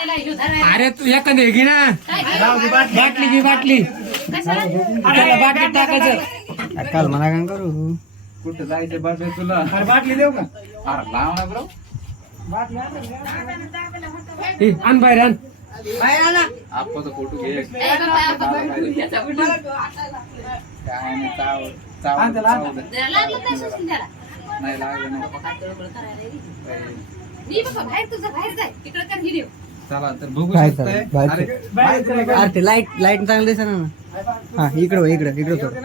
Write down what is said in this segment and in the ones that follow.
अरे तू एखादी घे ना, बाटली घे बाटली, त्याला बाटलीत टाकायचं. काल म्हणा काय करू. कुठं जायचं बाटली तुला? अरे बाटली देऊ का? अरे लाव ना ब्रो. ए, आण बाहेर आण. आप्पाचा फोटो घे. काय नाही चाव नाही लागलं नाही. चला तर बघू काय शकताय. चाललंय? अरे अरे ते लाईट चांगलं दिसत ना. हा इकडं थोडं.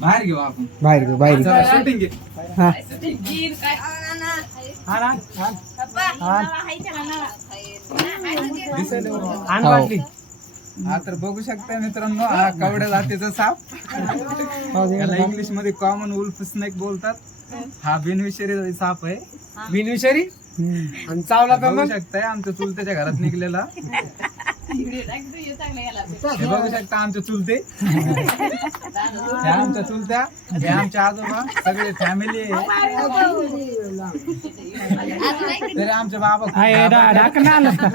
बाहेर घेऊ आपण. बाहेर घेऊ बाहेर घेऊ. चला शूटिंग घे. हा आण हो. बाटली. हा तर बघू शकताय मित्रांनो, हा कवड्या जातीचा साप. याला इंग्लिश मध्ये कॉमन वुल्फ स्नेक बोलतात. हा बिनविषारी साप आहे. बिनविषारी आणि चावला तर बघू मग शकताय आमच्या चुलत्याच्या घरात निघलेला. हे बघू शकता आमचे चुलते, हे आमच्या चुलत्या, हे आमच्या आजोबा, सगळे फॅमिली आहे. तरी आमचे बाबा खूप घाबरतात. ढाकण आलं का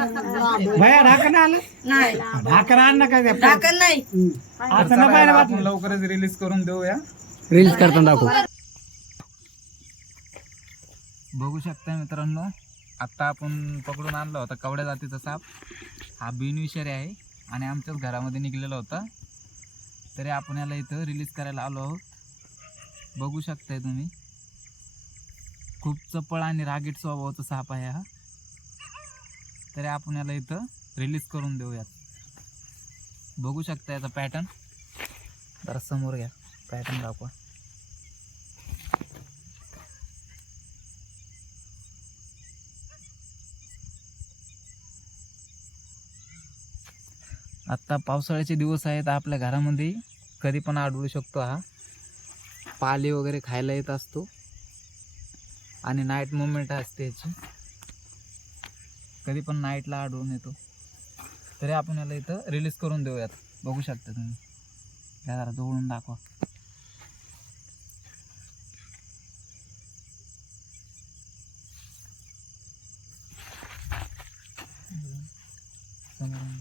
भया? ढाकण आलं नाही ढाकण आण ना काय ते. टाकन नाही तर असं चला ना पाहिलं याला बातमी. आपण लवकरच रिलीज करून देऊया. रील्स करताना दाखवू. बघू शकता मित्रांनो, आता आपण पकडून आणला होता कवड्या जातीचा साप. हा बिनविषारी आहे आणि आमच्याच घरामध्ये निघलेला होता. तरी आपण याला इथं रिलीज करायला आलो आहोत. बघू शकताय तुम्ही, खूप चपळ आणि रागीट स्वभावाचा साप आहे हा. तरी आपण याला इथं रिलीज करून देऊयात. बघू शकता याचा पॅटर्न. जरा समोर घ्या, पॅटर्न दाखवा. आत्ता पावसाळ्याचे दिवस आहेत. आपल्या घरामध्ये कधी पण आढळू शकतो हा. पाले वगैरे खायला येत असतो आणि नाईट मुवमेंट असते याची. कधी पण नाईटला आढळून येतो. तरी आपण याला इथं रिलीज करून देऊयात. बघू शकता तुम्ही, या जरा जवळून दाखवा. समोरून